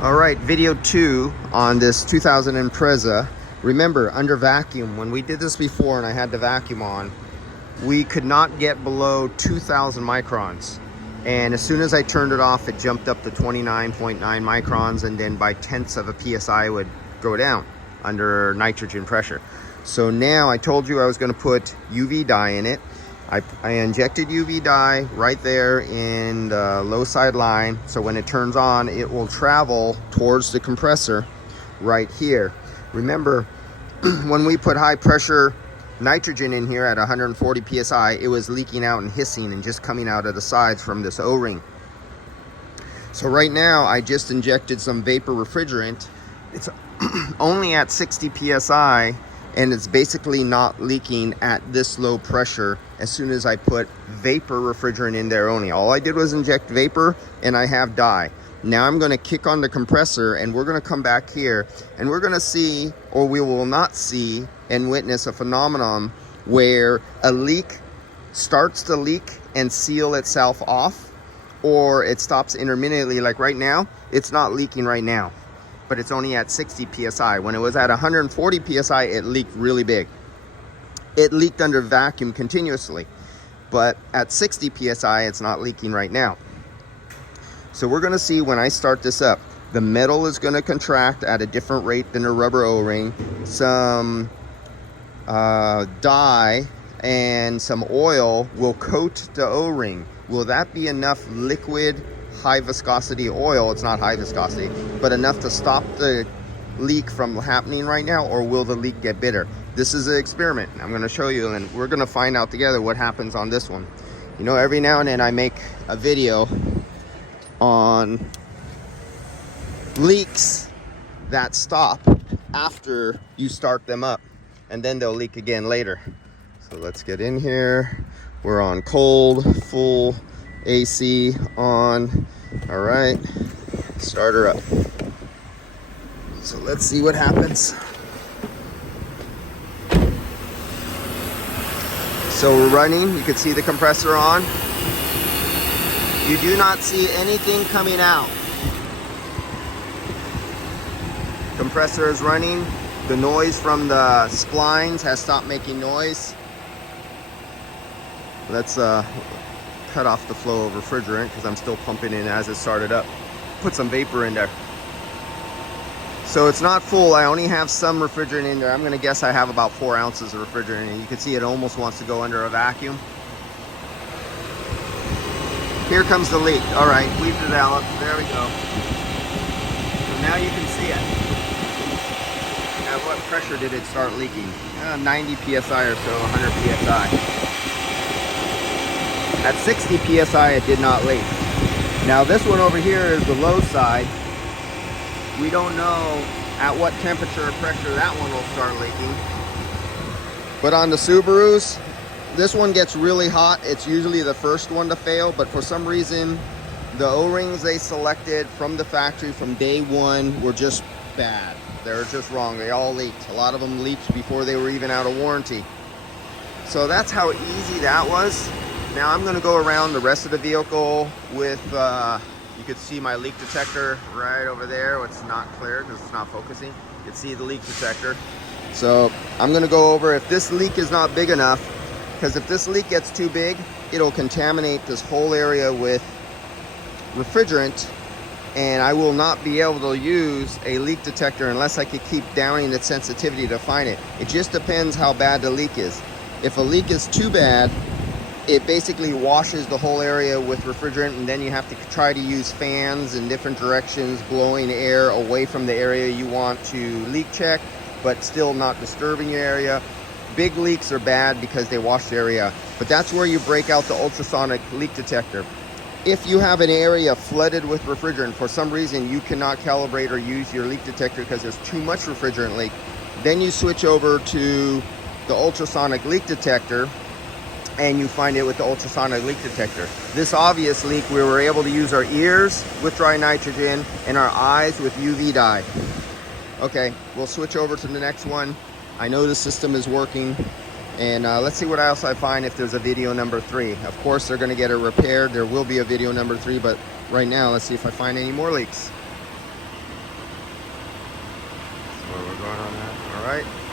All right, video 2 on this 2000 Impreza. Remember, under vacuum, when we did this before and I had the vacuum on, we could not get below 2000 microns. And as soon as I turned it off, it jumped up to 29.9 microns, and then by tenths of a PSI it would go down under nitrogen pressure. So now I told you I was going to put UV dye in it. I injected UV dye right there in the low side line, so when it turns on, it will travel towards the compressor right here. Remember, when we put high pressure nitrogen in here at 140 psi, it was leaking out and hissing and just coming out of the sides from this O-ring. So right now, I just injected some vapor refrigerant. It's only at 60 psi, and it's basically not leaking at this low pressure as soon as I put vapor refrigerant in there only. All I did was inject vapor, and I have dye. Now I'm going to kick on the compressor, and we're going to come back here, and we're going to see, or we will not see and witness a phenomenon where a leak starts to leak and seal itself off, or it stops intermittently. Like right now, it's not leaking right now, but it's only at 60 psi. When it was at 140 psi, it leaked really big. It leaked under vacuum continuously, but at 60 psi, it's not leaking right now. So we're gonna see when I start this up, the metal is gonna contract at a different rate than a rubber O-ring. Some dye and some oil will coat the O-ring. Will that be enough liquid high viscosity oil? It's not high viscosity, but enough to stop the leak from happening right now, or will the leak get bitter? This is an experiment. I'm going to show you, and we're going to find out together what happens on this one. You know, every now and then I make a video on leaks that stop after you start them up, and then they'll leak again later. So let's get in here. We're on cold, full AC on. All right, start her up. So let's see what happens. So we're running. You can see the compressor on. You do not see anything coming out. Compressor is running. The noise from the splines has stopped making noise. Let's cut off the flow of refrigerant because I'm still pumping in as it started up. Put some vapor in there. So it's not full. I only have some refrigerant in there. I'm gonna guess I have about 4 ounces of refrigerant, and you can see it almost wants to go under a vacuum. Here comes the leak. All right, we've developed. There we go. So now you can see it. At what pressure did it start leaking? 90 psi or so, 100 psi. At 60 psi, it did not leak. Now this one over here is the low side. We don't know at what temperature or pressure that one will start leaking. But on the Subarus, this one gets really hot. It's usually the first one to fail, but for some reason, the O-rings they selected from the factory from day one were just bad. They're just wrong. They all leaked. A lot of them leaked before they were even out of warranty. So that's how easy that was. Now I'm going to go around the rest of the vehicle with, you could see my leak detector right over there. It's not clear because it's not focusing. You can see the leak detector. So I'm going to go over if this leak is not big enough, because if this leak gets too big, it'll contaminate this whole area with refrigerant, and I will not be able to use a leak detector unless I could keep downing its sensitivity to find it. It just depends how bad the leak is. If a leak is too bad, it basically washes the whole area with refrigerant, and then you have to try to use fans in different directions, blowing air away from the area you want to leak check, but still not disturbing your area. Big leaks are bad because they wash the area, but that's where you break out the ultrasonic leak detector. If you have an area flooded with refrigerant, for some reason you cannot calibrate or use your leak detector because there's too much refrigerant leak, then you switch over to the ultrasonic leak detector, and you find it with the ultrasonic leak detector. This obvious leak, we were able to use our ears with dry nitrogen and our eyes with UV dye. Okay, we'll switch over to the next one. I know the system is working, and let's see what else I find if there's a video number 3. Of course, they're gonna get it repaired. There will be a video number 3, but right now, let's see if I find any more leaks. Where we're going on that. All right.